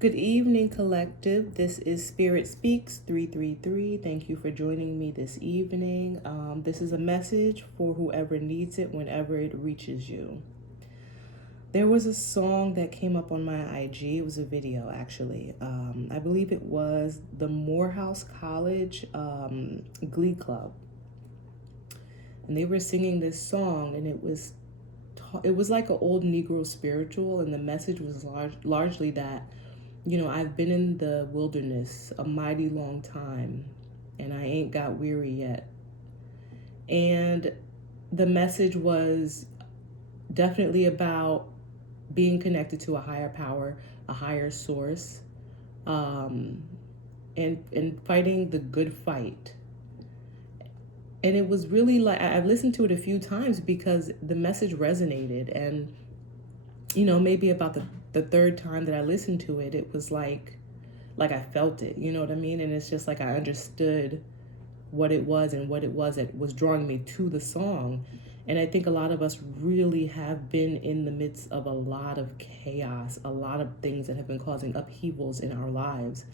Good evening, collective. This is Spirit Speaks 333. Thank you for joining me this evening. This is a message for whoever needs it whenever it reaches you. There was a song that came up on my IG. It was a video, actually. I believe it was the Morehouse College Glee Club. And they were singing this song, and it was like an old Negro spiritual, and the message was largely that, I've been in the wilderness a mighty long time, and I ain't got weary yet. And the message was definitely about being connected to a higher power, a higher source, and fighting the good fight. And it was really like, I've listened to it a few times because the message resonated. And, maybe about the third time that I listened to it, it was like I felt it, you know what I mean? And it's just like I understood what it was and what it was that was drawing me to the song. And I think a lot of us really have been in the midst of a lot of chaos, a lot of things that have been causing upheavals in our lives.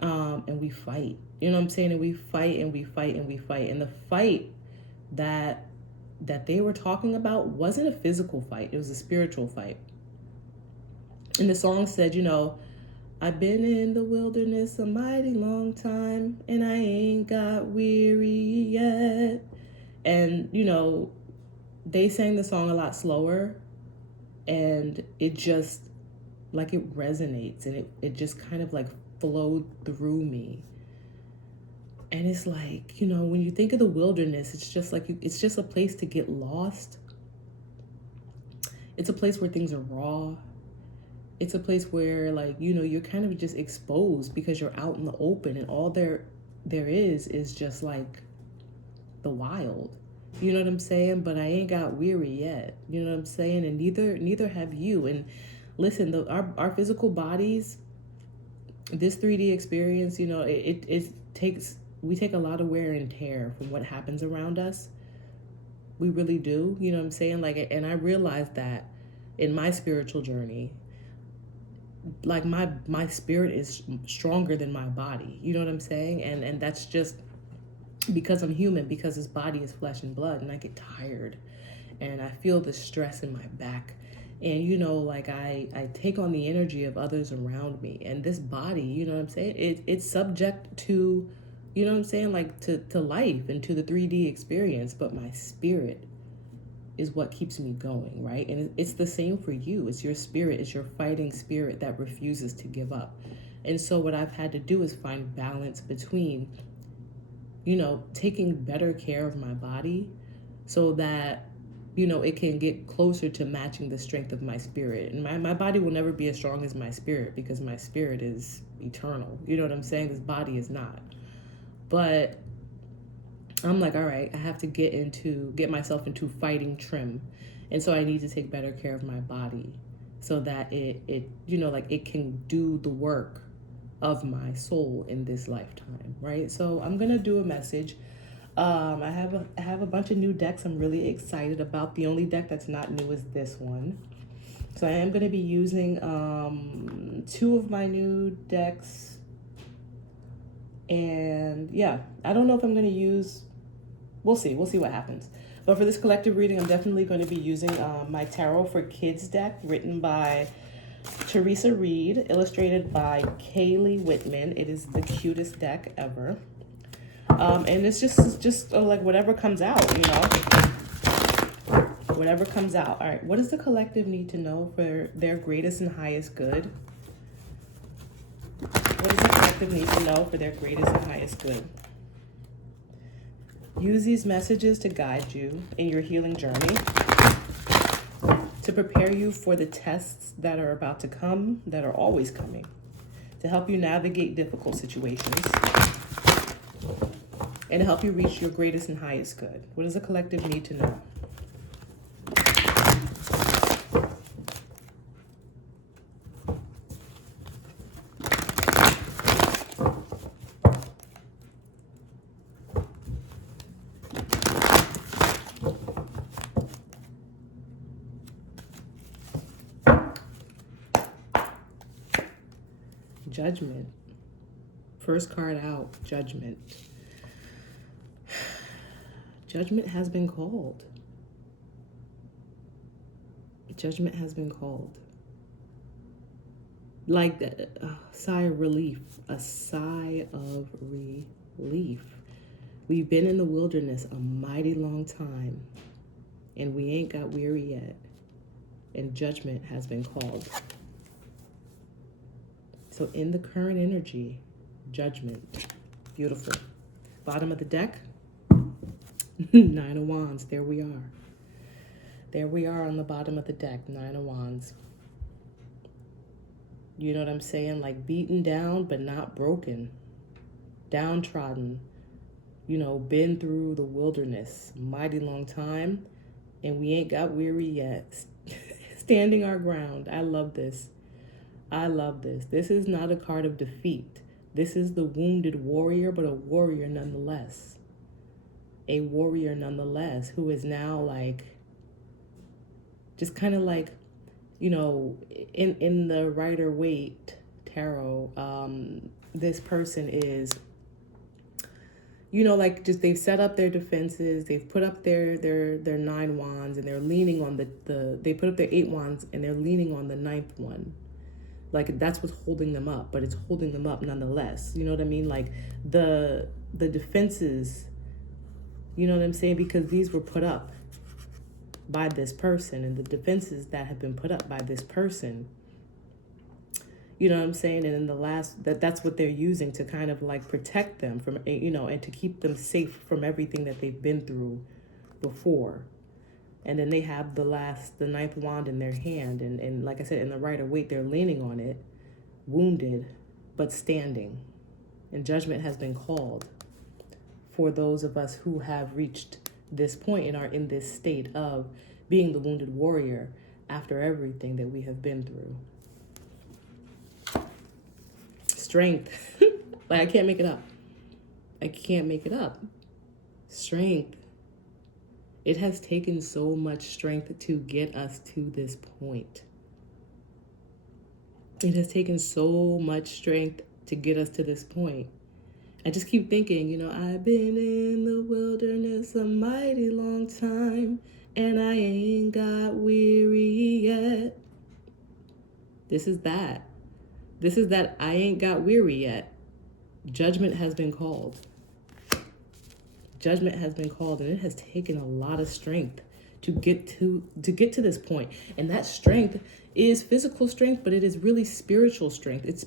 And we fight, you know what I'm saying? And we fight and we fight and we fight. And the fight that they were talking about wasn't a physical fight. It was a spiritual fight. And the song said, I've been in the wilderness a mighty long time, and I ain't got weary yet. And, they sang the song a lot slower, and it just, like, it resonates, and it just kind of like flowed through me. And it's like, when you think of the wilderness, it's just like, it's just a place to get lost. It's a place where things are raw. It's a place where, like, you're kind of just exposed because you're out in the open, and all there is just like the wild. You know what I'm saying? But I ain't got weary yet. You know what I'm saying? And neither have you. And listen, our physical bodies, this 3D experience, we take a lot of wear and tear from what happens around us. We really do. You know what I'm saying? Like, and I realized that in my spiritual journey, like my spirit is stronger than my body. You know what I'm saying? And that's just because I'm human, because this body is flesh and blood, and I get tired and I feel the stress in my back. And, like I take on the energy of others around me, and this body, you know what I'm saying? It's subject to, you know what I'm saying? Like to life and to the 3D experience, but my spirit is what keeps me going, right? And it's the same for you. It's your spirit, it's your fighting spirit that refuses to give up. And so what I've had to do is find balance between, taking better care of my body so that, it can get closer to matching the strength of my spirit. And my body will never be as strong as my spirit because my spirit is eternal. You know what I'm saying? This body is not. But I'm like, all right, I have to get myself into fighting trim. And so I need to take better care of my body so that it it can do the work of my soul in this lifetime, right? So I'm gonna do a message. I have a bunch of new decks I'm really excited about. The only deck that's not new is this one. So I am gonna be using two of my new decks. And yeah, I don't know if I'm gonna use, we'll see what happens. But for this collective reading, I'm definitely going to be using my Tarot for Kids deck, written by Teresa Reed, illustrated by Kaylee Whitman. It is the cutest deck ever. And it's just like whatever comes out, whatever comes out. All right, what does the collective need to know for their greatest and highest good? What does the collective need to know for their greatest and highest good? Use these messages to guide you in your healing journey, to prepare you for the tests that are about to come, that are always coming, to help you navigate difficult situations, and to help you reach your greatest and highest good. What does the collective need to know? Judgment. First card out, Judgment. Judgment has been called. Judgment has been called. Like a sigh of relief. A sigh of relief. We've been in the wilderness a mighty long time, and we ain't got weary yet. And judgment has been called. So in the current energy, judgment. Beautiful. Bottom of the deck, Nine of Wands. There we are. There we are on the bottom of the deck, Nine of Wands. You know what I'm saying? Like beaten down, but not broken. Downtrodden. You know, been through the wilderness, mighty long time, and we ain't got weary yet. Standing our ground. I love this. I love this. This is not a card of defeat. This is the wounded warrior, but a warrior nonetheless. A warrior nonetheless, who is now like, just kind of like, you know, in the Rider-Waite tarot, this person is, you know, like just they've set up their defenses, they've put up their 9 wands, and they're leaning on they put up their 8 wands and they're leaning on the 9th one. Like that's what's holding them up, but it's holding them up nonetheless. You know what I mean? Like the defenses, you know what I'm saying? Because these were put up by this person, and the defenses that have been put up by this person, you know what I'm saying? And in the last, that's what they're using to kind of like protect them from, you know, and to keep them safe from everything that they've been through before. And then they have the 9th wand in their hand. And like I said, in the Rider-Waite, they're leaning on it, wounded, but standing. And judgment has been called for those of us who have reached this point and are in this state of being the wounded warrior after everything that we have been through. Strength. Like I can't make it up. I can't make it up. Strength. It has taken so much strength to get us to this point. It has taken so much strength to get us to this point. I just keep thinking, you know, I've been in the wilderness a mighty long time, and I ain't got weary yet. This is that. This is that I ain't got weary yet. Judgment has been called. Judgment has been called, and it has taken a lot of strength to get to this point. And that strength is physical strength, but it is really spiritual strength. It's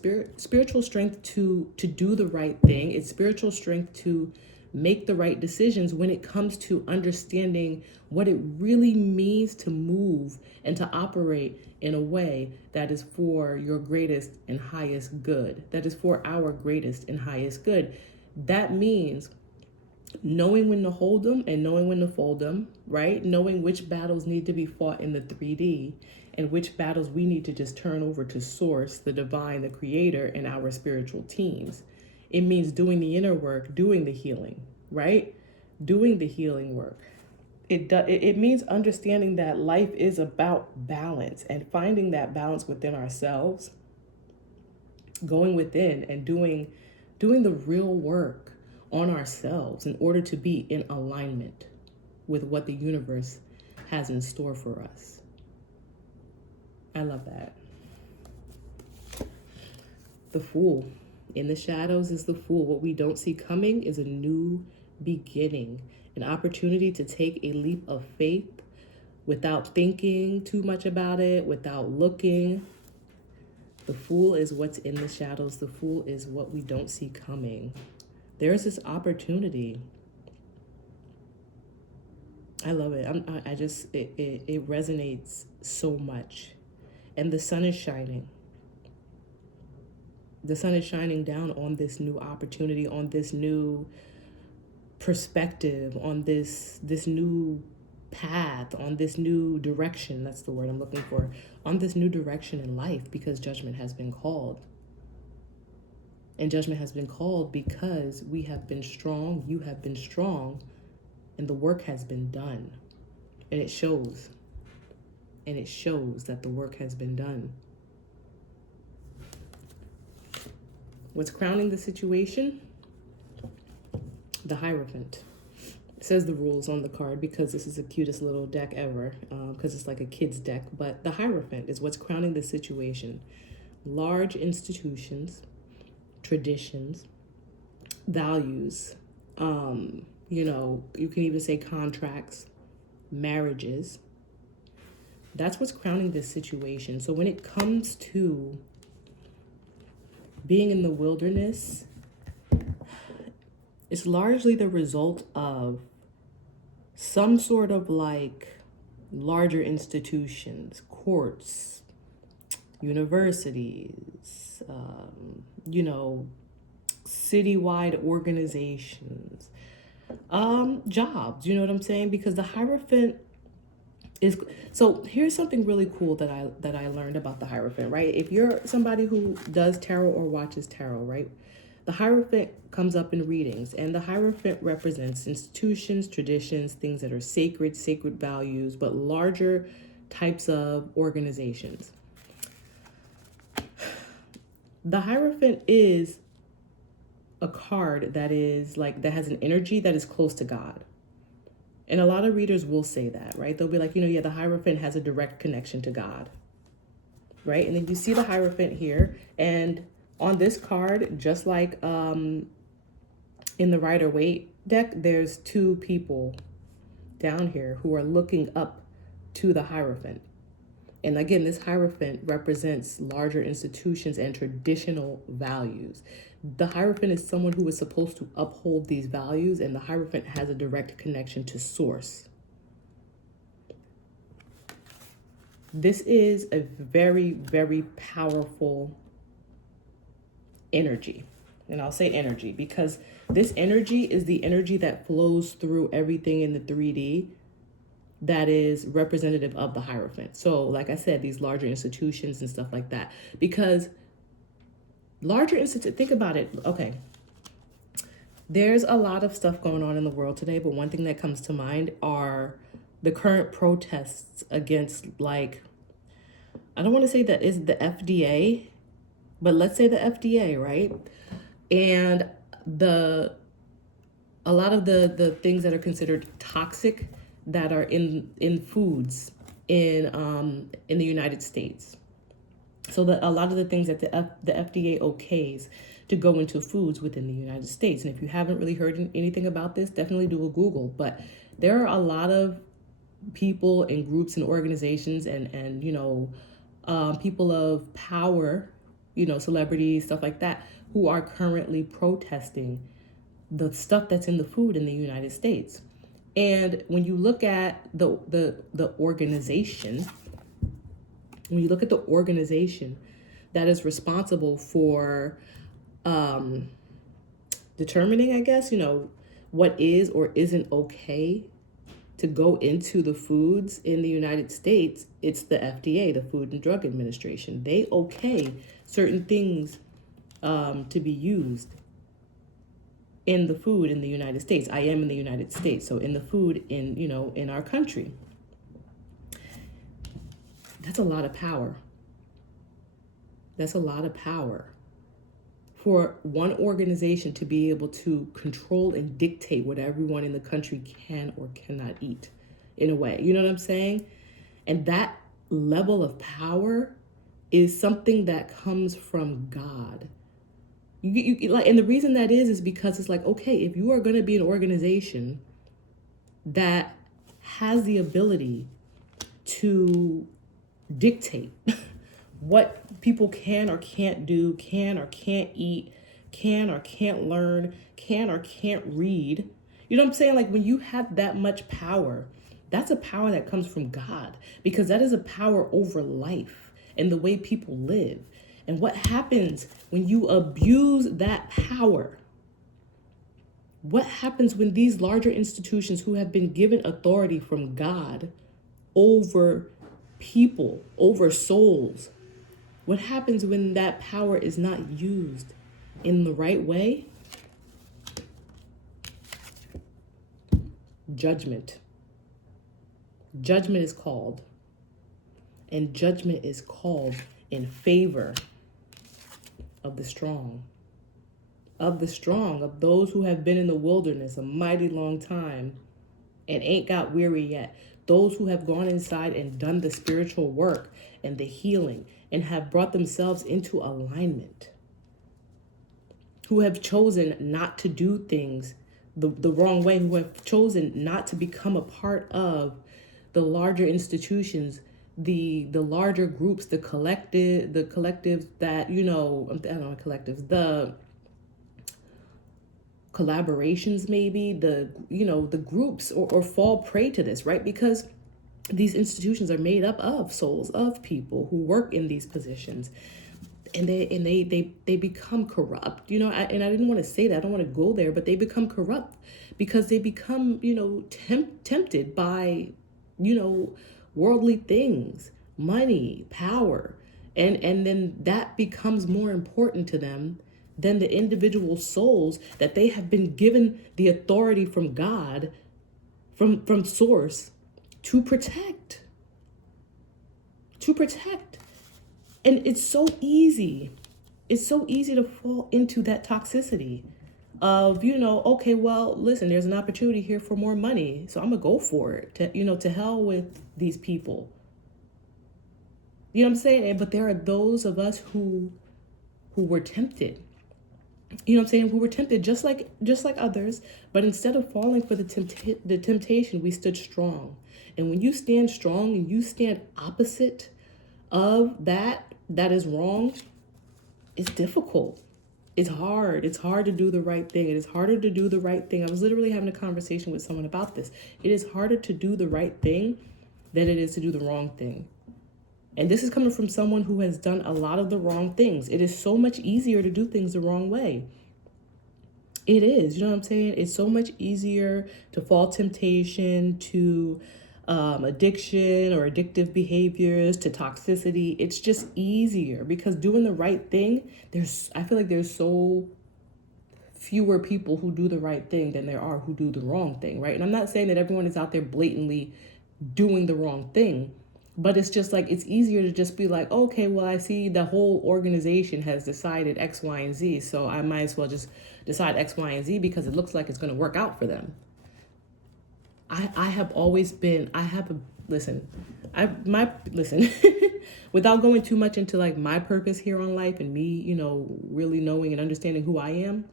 spiritual strength to do the right thing. It's spiritual strength to make the right decisions when it comes to understanding what it really means to move and to operate in a way that is for your greatest and highest good. That is for our greatest and highest good. That means knowing when to hold them and knowing when to fold them, right? Knowing which battles need to be fought in the 3D and which battles we need to just turn over to Source, the divine, the creator, and our spiritual teams. It means doing the inner work, doing the healing, right? Doing the healing work. It means understanding that life is about balance and finding that balance within ourselves, going within and doing the real work on ourselves in order to be in alignment with what the universe has in store for us. I love that. The Fool. In the shadows is the Fool. What we don't see coming is a new beginning, an opportunity to take a leap of faith without thinking too much about it, without looking. The Fool is what's in the shadows. The Fool is what we don't see coming. There's this opportunity. I love it. It resonates so much. And the sun is shining. The sun is shining down on this new opportunity, on this new perspective, on this new path, on this new direction. That's the word I'm looking for. On this new direction in life, because judgment has been called. And judgment has been called because we have been strong, you have been strong, and the work has been done. And it shows. And it shows that the work has been done. What's crowning the situation? The Hierophant. It says the rules on the card because this is the cutest little deck ever, because it's like a kid's deck. But the Hierophant is what's crowning the situation. Large institutions, traditions, values, you can even say contracts, marriages. That's what's crowning this situation. So when it comes to being in the wilderness, it's largely the result of some sort of like larger institutions, courts, universities, citywide organizations, jobs, you know what I'm saying? Because the Hierophant is, so here's something really cool that I learned about the Hierophant, right? If you're somebody who does tarot or watches tarot, right? The Hierophant comes up in readings, and the Hierophant represents institutions, traditions, things that are sacred values, but larger types of organizations. The Hierophant is a card that has an energy that is close to God. And a lot of readers will say that, right? They'll be like, the Hierophant has a direct connection to God, right? And then you see the Hierophant here, and on this card, just like in the Rider-Waite deck, there's two people down here who are looking up to the Hierophant. And again, this Hierophant represents larger institutions and traditional values. The Hierophant is someone who is supposed to uphold these values, and the Hierophant has a direct connection to source. This is a very, very powerful energy. And I'll say energy because this energy is the energy that flows through everything in the 3D that is representative of the Hierophant. So like I said, these larger institutions and stuff like that, because think about it. Okay. There's a lot of stuff going on in the world today, but one thing that comes to mind are the current protests against, like, I don't want to say that is the FDA, but let's say the FDA, right? And a lot of the things that are considered toxic that are in foods in the United States. So that a lot of the things that the FDA okays to go into foods within the United States. And if you haven't really heard anything about this, definitely do a Google. But there are a lot of people and groups and organizations and people of power, celebrities, stuff like that, who are currently protesting the stuff that's in the food in the United States. And when you look at the organization, that is responsible for determining, I guess, what is or isn't okay to go into the foods in the United States, it's the FDA, the Food and Drug Administration. They okay certain things to be used in the food in the United States. I am in the United States, so in the food in our country. That's a lot of power. That's a lot of power for one organization to be able to control and dictate what everyone in the country can or cannot eat, in a way. You know what I'm saying? And that level of power is something that comes from God. And the reason that is because it's like, okay, if you are going to be an organization that has the ability to dictate what people can or can't do, can or can't eat, can or can't learn, can or can't read. You know what I'm saying? Like, when you have that much power, that's a power that comes from God, because that is a power over life and the way people live. And what happens when you abuse that power? What happens when these larger institutions who have been given authority from God over people, over souls, what happens when that power is not used in the right way? Judgment. Judgment is called. And judgment is called in favor of the strong. of the strong, of those who have been in the wilderness a mighty long time and ain't got weary yet. Those who have gone inside and done the spiritual work and the healing and have brought themselves into alignment. Who have chosen not to do things the wrong way, who have chosen not to become a part of the larger institutions, the larger groups, the collectives that, I don't know, collectives, the collaborations, maybe the groups, or fall prey to this, right? Because these institutions are made up of souls of people who work in these positions, and they become corrupt, and I didn't want to say that, I don't want to go there, but they become corrupt because they become, tempted by, worldly things, money, power, and then that becomes more important to them than the individual souls that they have been given the authority from God, from source, to protect. And it's so easy to fall into that toxicity of, okay, well, listen, there's an opportunity here for more money, so I'm gonna go for it. To hell with these people. You know what I'm saying? But there are those of us who were tempted. You know what I'm saying? Who were tempted just like others, but instead of falling for the temptation, we stood strong. And when you stand strong and you stand opposite of that is wrong, it's difficult. It's hard. It's hard to do the right thing. It is harder to do the right thing. I was literally having a conversation with someone about this. It is harder to do the right thing than it is to do the wrong thing. And this is coming from someone who has done a lot of the wrong things. It is so much easier to do things the wrong way. It is, you know what I'm saying? It's so much easier to fall temptation, to addiction or addictive behaviors, to toxicity. It's just easier because doing the right thing, I feel like there's so fewer people who do the right thing than there are who do the wrong thing, right? And I'm not saying that everyone is out there blatantly doing the wrong thing, but it's just like, it's easier to just be like, okay, well, I see the whole organization has decided X, Y, and Z, so I might as well just decide X, Y, and Z because it looks like it's going to work out for them. I have always been, listen, without going too much into like my purpose here on life and me, really knowing and understanding who I am,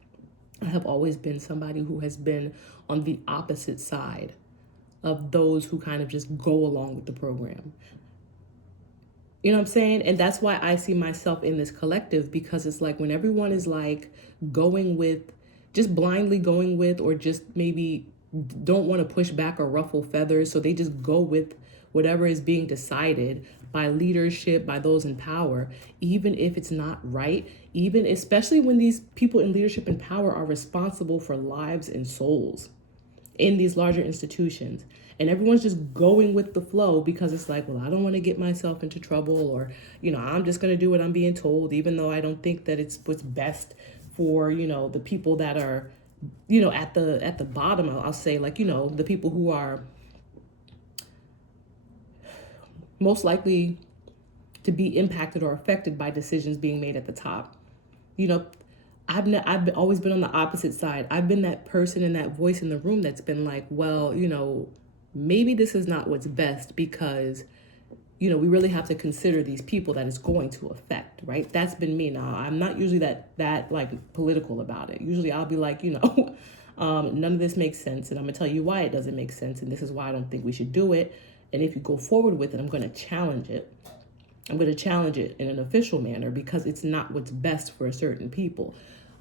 I have always been somebody who has been on the opposite side of those who kind of just go along with the program. You know what I'm saying? And that's why I see myself in this collective, because it's like when everyone is like just blindly going with, or just maybe don't want to push back or ruffle feathers, so they just go with whatever is being decided by leadership, by those in power, even if it's not right, especially when these people in leadership and power are responsible for lives and souls in these larger institutions. And everyone's just going with the flow because it's like, well, I don't want to get myself into trouble, or, I'm just going to do what I'm being told, even though I don't think that it's what's best for, the people that are, at the bottom. I'll say, like, the people who are most likely to be impacted or affected by decisions being made at the top. I've always been on the opposite side. I've been that person and that voice in the room that's been like, well, maybe this is not what's best because, we really have to consider these people that it's going to affect, right? That's been me. Now, I'm not usually that like political about it. Usually I'll be like, none of this makes sense, and I'm gonna tell you why it doesn't make sense, and this is why I don't think we should do it. And if you go forward with it, I'm gonna challenge it. I'm going to challenge it in an official manner because it's not what's best for certain people.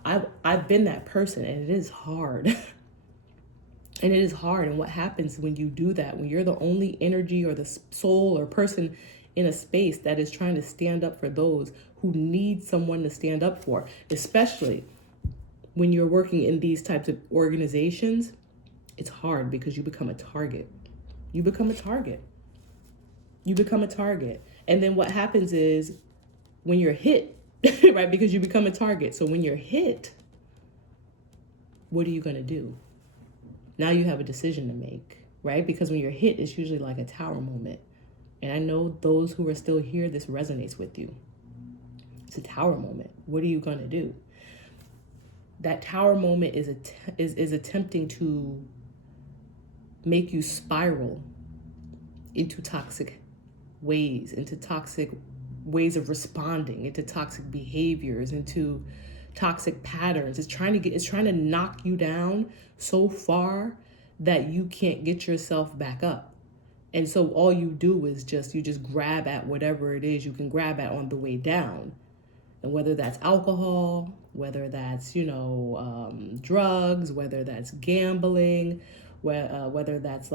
I've been that person, and it is hard. And it is hard. And what happens when you do that, when you're the only energy or the soul or person in a space that is trying to stand up for those who need someone to stand up for, especially when you're working in these types of organizations, it's hard because you become a target. You become a target. And then what happens is when you're hit, right, because you become a target. So when you're hit, what are you going to do? Now you have a decision to make, right? Because when you're hit, it's usually like a tower moment. And I know those who are still here, this resonates with you. It's a tower moment. What are you going to do? that tower moment is attempting to make you spiral into toxic ways, into toxic ways of responding, into toxic behaviors, into toxic patterns. It's trying to knock you down so far that you can't get yourself back up. And so all you do is you just grab at whatever it is you can grab at on the way down. And whether that's alcohol, whether that's, drugs, whether that's gambling, whether that's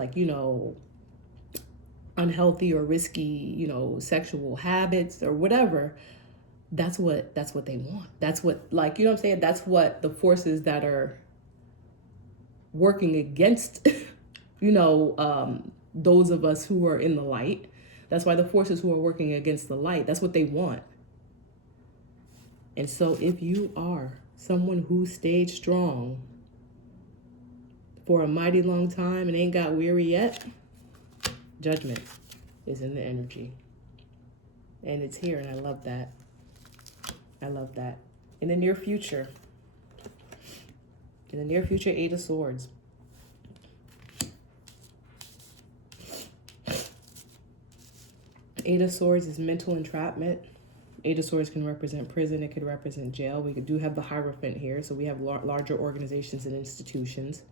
unhealthy or risky, sexual habits or whatever, that's what they want. That's what, what I'm saying? That's what the forces that are working against, those of us who are in the light. That's why the forces who are working against the light, that's what they want. And so if you are someone who stayed strong for a mighty long time and ain't got weary yet, judgment is in the energy. And it's here, and I love that. I love that. In the near future, Eight of Swords. Eight of Swords is mental entrapment. Eight of Swords can represent prison. It could represent jail. We do have the Hierophant here, so we have larger organizations and institutions.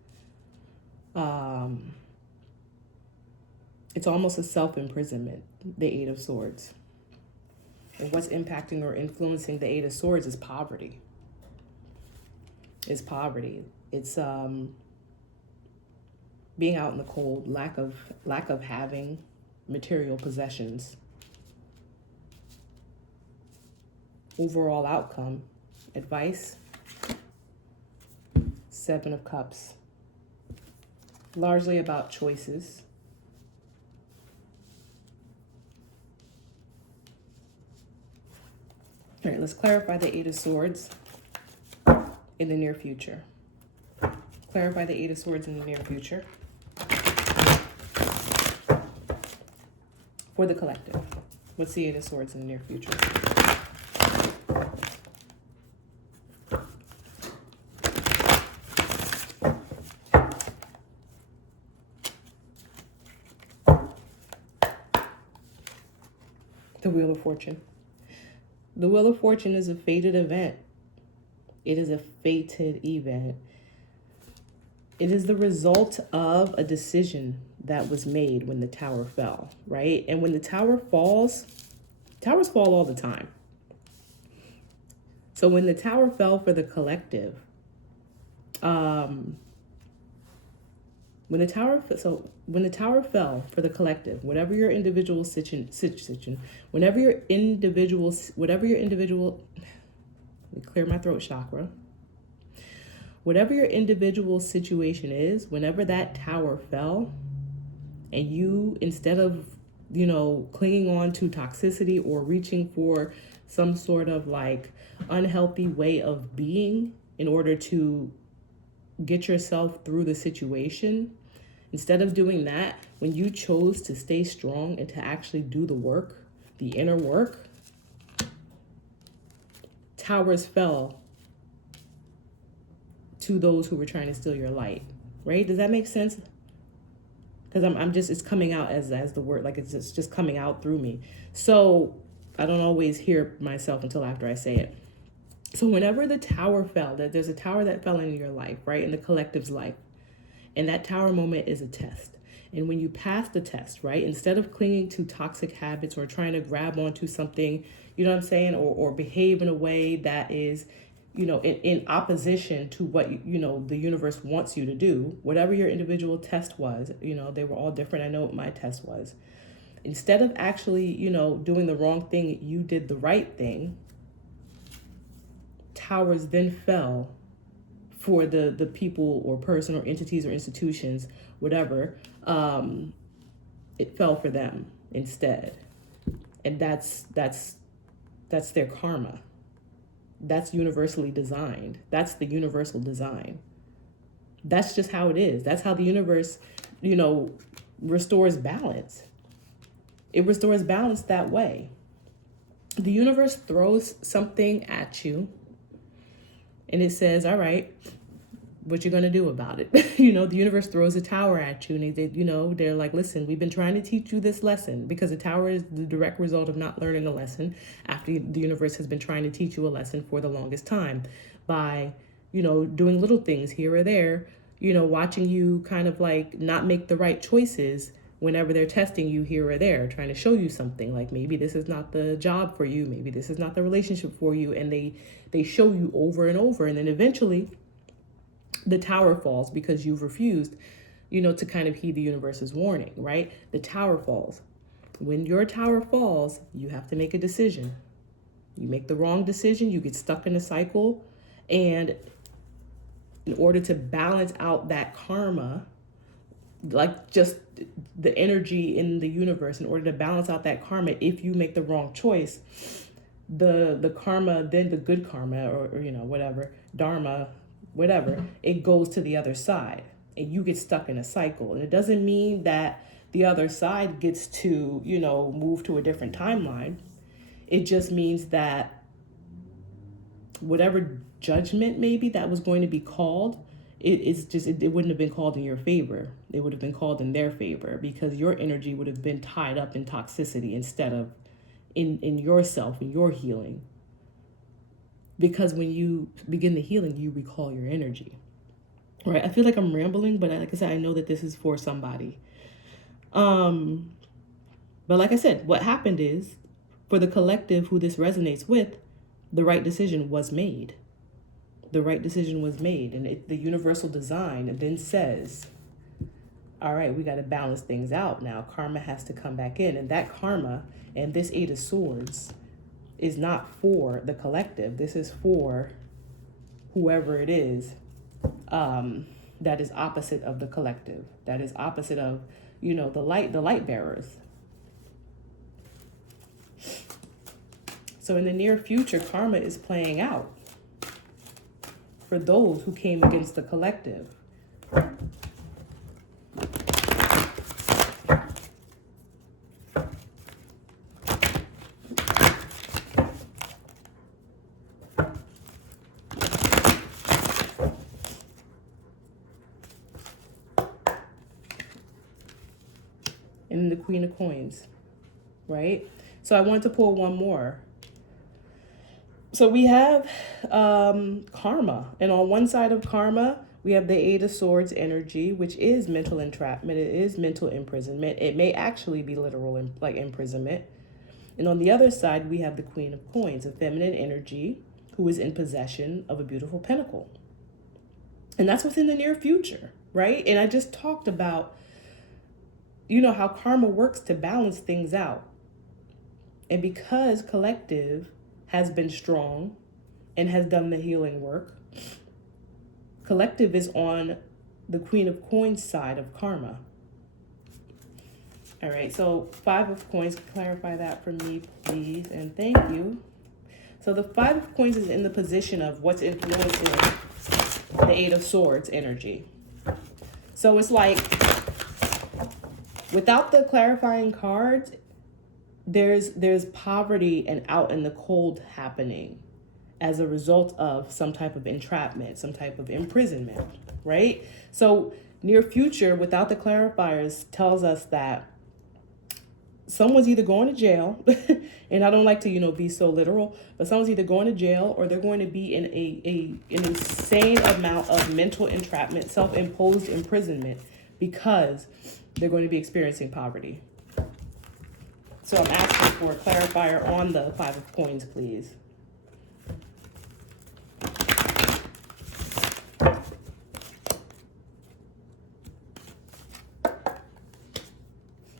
It's almost a self-imprisonment, the Eight of Swords. And what's impacting or influencing the Eight of Swords is poverty. It's poverty. It's being out in the cold, lack of having material possessions. Overall outcome, advice, Seven of Cups. Largely about choices. All right, let's clarify the Eight of Swords in the near future. Clarify the Eight of Swords in the near future. For the collective. What's the Eight of Swords in the near future? The Wheel of Fortune. The Wheel of Fortune is a fated event. It is a fated event. It is the result of a decision that was made when the tower fell, right? And when the tower falls, towers fall all the time. So when the tower fell for the collective, when the tower fell for the collective, whatever your individual let me clear my throat chakra. Whatever your individual situation is, whenever that tower fell, and you, instead of, clinging on to toxicity or reaching for some sort of unhealthy way of being in order to get yourself through the situation, instead of doing that, when you chose to stay strong and to actually do the work, the inner work, towers fell to those who were trying to steal your light, right? Does that make sense? Because it's coming out as the word, it's just coming out through me. So I don't always hear myself until after I say it. So whenever the tower fell, that there's a tower that fell into your life, right? In the collective's life. And that tower moment is a test. And when you pass the test, right? Instead of clinging to toxic habits or trying to grab onto something, you know what I'm saying? Or behave in a way that is, in opposition to what, the universe wants you to do, whatever your individual test was, they were all different. I know what my test was. Instead of actually, doing the wrong thing, you did the right thing. Towers then fell for the people or person or entities or institutions, whatever. It fell for them instead. And that's their karma. That's universally designed. That's the universal design. That's just how it is. That's how the universe, restores balance. It restores balance that way. The universe throws something at you And it says, all right, what you're going to do about it. You know, the universe throws a tower at you, and they're like, listen, we've been trying to teach you this lesson, because the tower is the direct result of not learning a lesson after the universe has been trying to teach you a lesson for the longest time by, doing little things here or there, watching you kind of like not make the right choices whenever they're testing you here or there, trying to show you something like maybe this is not the job for you, maybe this is not the relationship for you. And they show you over and over. And then eventually the tower falls because you've refused, to kind of heed the universe's warning, right? The tower falls. When your tower falls, you have to make a decision. You make the wrong decision, you get stuck in a cycle. And in order to balance out that karma, like just the energy in the universe, in order to balance out that karma, if you make the wrong choice, the karma, then the good karma, or whatever, dharma, whatever, it goes to the other side and you get stuck in a cycle. And it doesn't mean that the other side gets to, move to a different timeline. It just means that whatever judgment maybe that was going to be called, it wouldn't have been called in your favor. It would have been called in their favor, because your energy would have been tied up in toxicity instead of in yourself and your healing. Because when you begin the healing, you recall your energy, right? I feel like I'm rambling, but like I said, I know that this is for somebody. But like I said, what happened is, for the collective who this resonates with, the right decision was made. The right decision was made. And the universal design then says, all right, we got to balance things out now. Karma has to come back in. And that karma and this Eight of Swords is not for the collective. This is for whoever it is that is opposite of the collective, that is opposite of, the light bearers. So in the near future, karma is playing out for those who came against the collective. And the Queen of Coins, right? So I wanted to pull one more. So we have karma. And on one side of karma, we have the Eight of Swords energy, which is mental entrapment. It is mental imprisonment. It may actually be literal like imprisonment. And on the other side, we have the Queen of Coins, a feminine energy who is in possession of a beautiful pentacle. And that's within the near future, right? And I just talked about how karma works to balance things out. And because collective has been strong and has done the healing work, collective is on the Queen of Coins side of karma. All right, so Five of Coins, clarify that for me, please, and thank you. So the Five of Coins is in the position of what's influencing the Eight of Swords energy. So it's like, without the clarifying cards, there's poverty and out in the cold happening as a result of some type of entrapment, some type of imprisonment, right? So near future, without the clarifiers, tells us that someone's either going to jail, and I don't like to, be so literal, but someone's either going to jail or they're going to be in an insane amount of mental entrapment, self-imposed imprisonment, because they're going to be experiencing poverty. So I'm asking for a clarifier on the Five of Coins, please.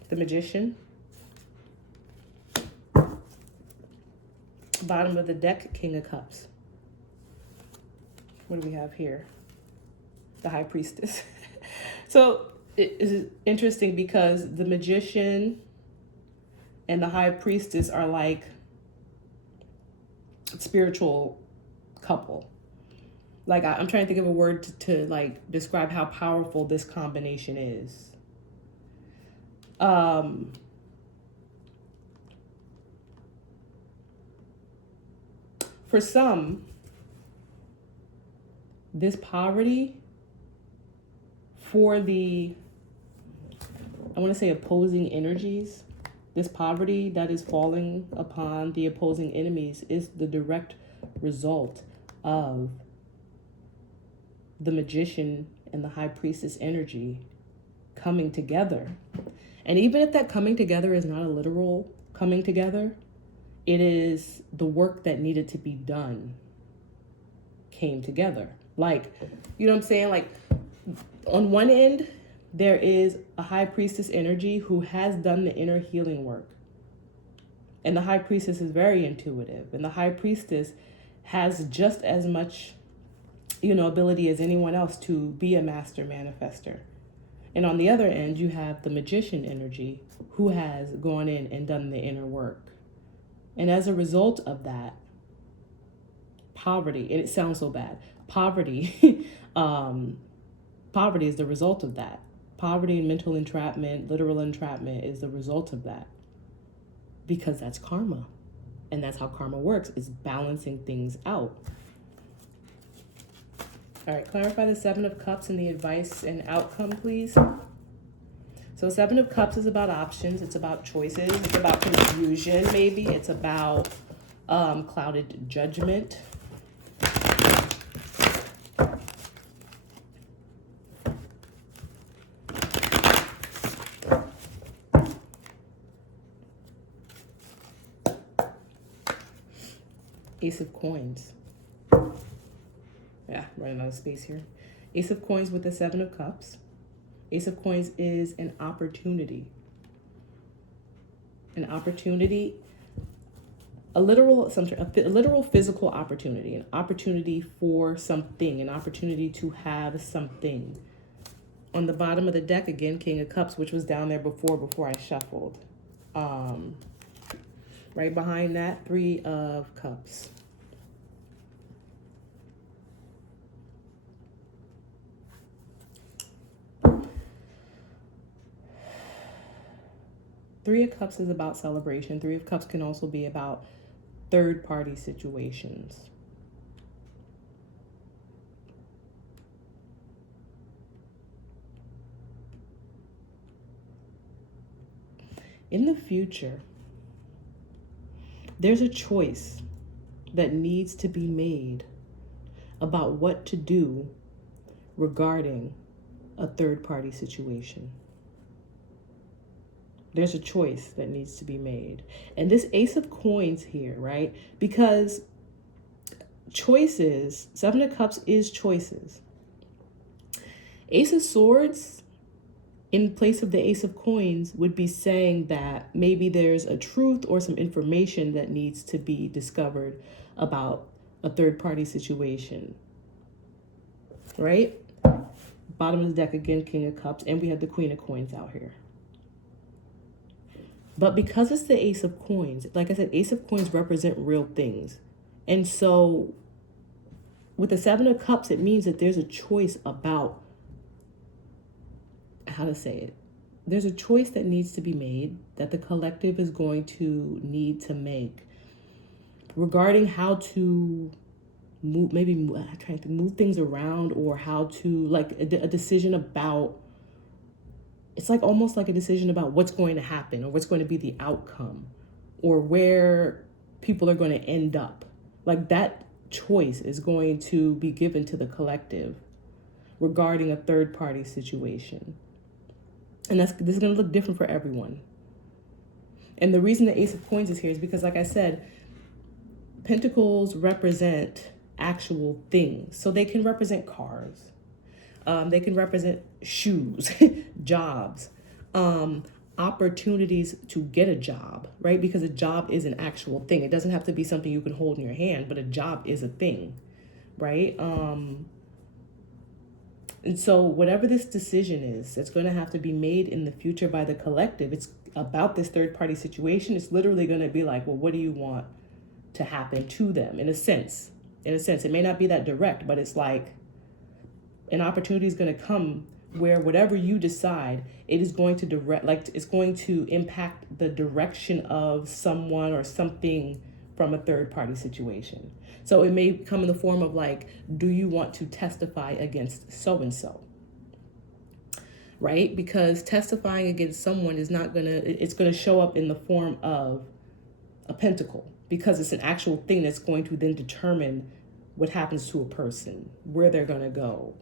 The Magician. Bottom of the deck, King of Cups. What do we have here? The High Priestess. So it is interesting because the Magician and the High Priestess are like spiritual couple. Like I'm trying to think of a word to like describe how powerful this combination is. For some, this poverty for the, I want to say, opposing energies, this poverty that is falling upon the opposing enemies is the direct result of the magician and the high priestess energy coming together. And even if that coming together is not a literal coming together, it is the work that needed to be done came together. Like, you know what I'm saying? Like, on one end, there is a high priestess energy who has done the inner healing work. And the high priestess is very intuitive. And the high priestess has just as much, ability as anyone else to be a master manifester. And on the other end, you have the magician energy who has gone in and done the inner work. And as a result of that, poverty, and it sounds so bad, poverty is the result of that. Poverty and mental entrapment, literal entrapment is the result of that. Because that's karma. And that's how karma works, is balancing things out. All right, clarify the Seven of Cups and the advice and outcome, please. So Seven of Cups is about options. It's about choices. It's about confusion, maybe. It's about clouded judgment. Ace of Coins. Yeah, running out of space here. Ace of Coins with the Seven of Cups. Ace of Coins is an opportunity. An opportunity, a literal physical opportunity, an opportunity for something, an opportunity to have something. On the bottom of the deck, again, King of Cups, which was down there before I shuffled. Right behind that, Three of Cups. Three of Cups is about celebration. Three of Cups can also be about third-party situations. In the future, there's a choice that needs to be made about what to do regarding a third-party situation. There's a choice that needs to be made. And this Ace of Coins here, right? Because choices, Seven of Cups is choices. Ace of Swords, in place of the Ace of Coins, would be saying that maybe there's a truth or some information that needs to be discovered about a third-party situation, right? Bottom of the deck, again, King of Cups, and we have the Queen of Coins out here. But because it's the Ace of Coins, like I said, Ace of Coins represent real things. And so with the Seven of Cups, it means that there's a choice about how to say it. There's a choice that needs to be made that the collective is going to need to make regarding how to move, trying to move things around, or how to, like, a decision about, it's like almost like a decision about what's going to happen or what's going to be the outcome or where people are going to end up. Like, that choice is going to be given to the collective regarding a third-party situation. And this is going to look different for everyone. And the reason the Ace of Coins is here is because, like I said, Pentacles represent actual things. So they can represent cars. They can represent shoes, jobs, opportunities to get a job, right? Because a job is an actual thing. It doesn't have to be something you can hold in your hand, but a job is a thing, right? And so whatever this decision is, it's going to have to be made in the future by the collective. It's about this third-party situation. It's literally going to be like, well, what do you want to happen to them? In a sense, it may not be that direct, but it's like an opportunity is going to come where whatever you decide, it is going to it's going to impact the direction of someone or something from a third party situation. So it may come in the form of like, do you want to testify against so and so? Right? Because testifying against someone is not it's gonna show up in the form of a pentacle, because it's an actual thing that's going to then determine what happens to a person, where they're gonna go.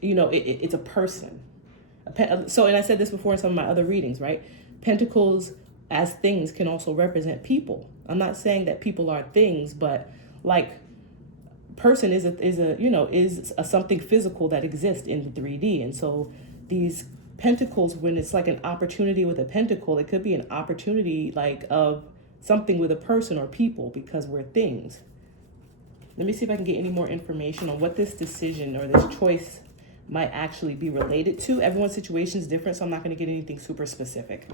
It's a person. So, and I said this before in some of my other readings, right? Pentacles as things can also represent people. I'm not saying that people are things, but like person is a something physical that exists in the 3D. And so these pentacles, when it's like an opportunity with a pentacle, it could be an opportunity like of something with a person or people, because we're things. Let me see if I can get any more information on what this decision or this choice might actually be related to. Everyone's situation is different, so I'm not going to get anything super specific.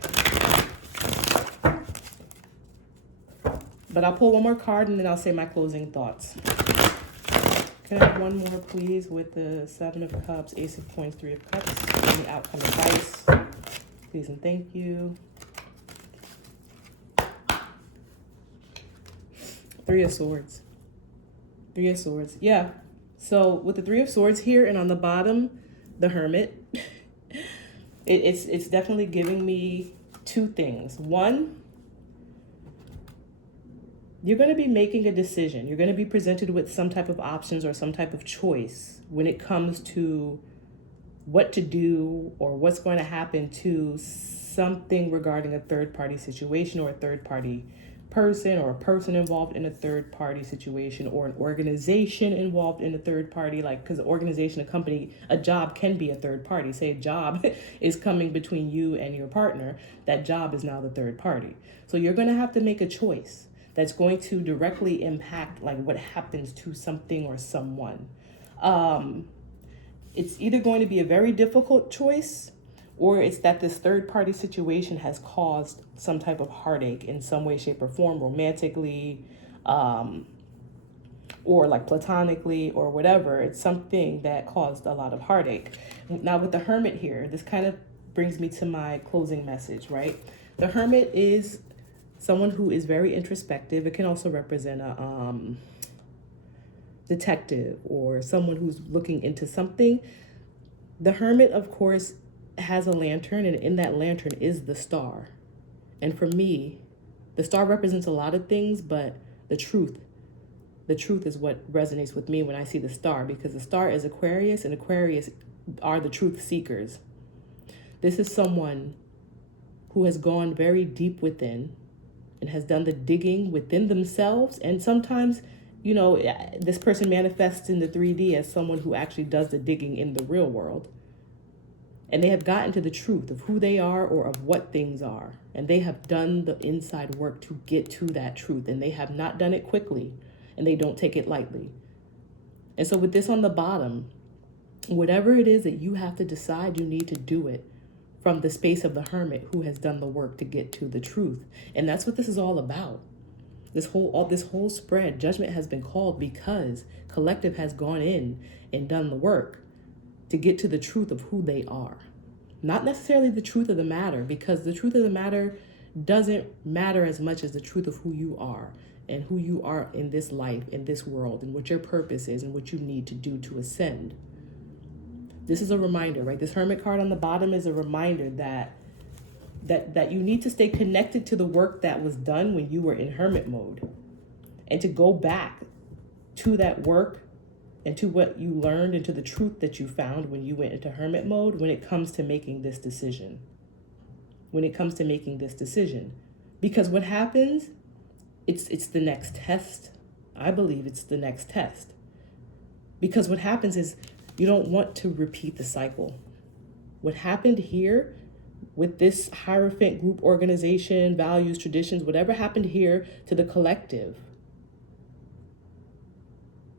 But I'll pull one more card and then I'll say my closing thoughts. Can I have one more, please, with the Seven of Cups, Ace of Coins, Three of Cups, any outcome advice? Please and thank you. Three of Swords. Three of Swords. Yeah. So with the Three of Swords here and on the bottom, the Hermit, it's definitely giving me two things. One, you're going to be making a decision. You're going to be presented with some type of options or some type of choice when it comes to what to do or what's going to happen to something regarding a third-party situation or a third-party person, or a person involved in a third-party situation, or an organization involved in a third party. Like, because an organization, a company, a job can be a third party. Say a job is coming between you and your partner, that job is now the third party. So you're going to have to make a choice that's going to directly impact like what happens to something or someone. It's either going to be a very difficult choice, or it's that this third party situation has caused some type of heartache in some way, shape, or form, romantically, or like platonically, or whatever. It's something that caused a lot of heartache. Now with the Hermit here, this kind of brings me to my closing message, right? The Hermit is someone who is very introspective. It can also represent a detective or someone who's looking into something. The Hermit, of course, has a lantern, and in that lantern is the star. And for me, the star represents a lot of things, but the truth is what resonates with me when I see the star, because the star is Aquarius, and Aquarius are the truth seekers. This is someone who has gone very deep within and has done the digging within themselves. And sometimes, this person manifests in the 3D as someone who actually does the digging in the real world. And they have gotten to the truth of who they are or of what things are. And they have done the inside work to get to that truth. And they have not done it quickly, and they don't take it lightly. And so with this on the bottom, whatever it is that you have to decide, you need to do it from the space of the Hermit who has done the work to get to the truth. And that's what this is all about. This whole spread, judgment has been called because collective has gone in and done the work to get to the truth of who they are. Not necessarily the truth of the matter, because the truth of the matter doesn't matter as much as the truth of who you are and who you are in this life, in this world, and what your purpose is and what you need to do to ascend. This is a reminder, right? This Hermit card on the bottom is a reminder that you need to stay connected to the work that was done when you were in Hermit mode, and to go back to that work and to what you learned and to the truth that you found when you went into Hermit mode when it comes to making this decision. Because what happens, it's the next test. I believe it's the next test. Because what happens is you don't want to repeat the cycle. What happened here with this Hierophant group organization, values, traditions, whatever happened here to the collective,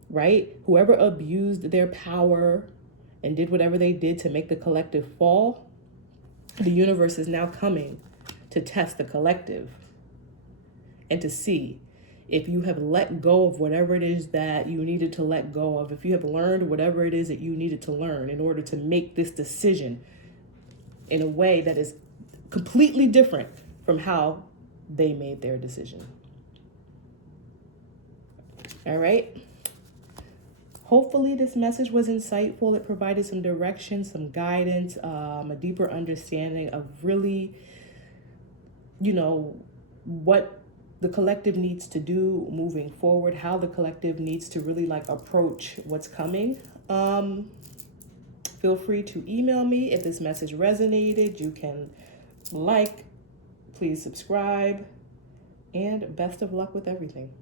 right? Whoever abused their power and did whatever they did to make the collective fall, the universe is now coming to test the collective and to see if you have let go of whatever it is that you needed to let go of, if you have learned whatever it is that you needed to learn in order to make this decision in a way that is completely different from how they made their decision. All right. Hopefully this message was insightful. It provided some direction, some guidance, a deeper understanding of really, what the collective needs to do moving forward, how the collective needs to really approach what's coming. Feel free to email me if this message resonated. You can please subscribe, and best of luck with everything.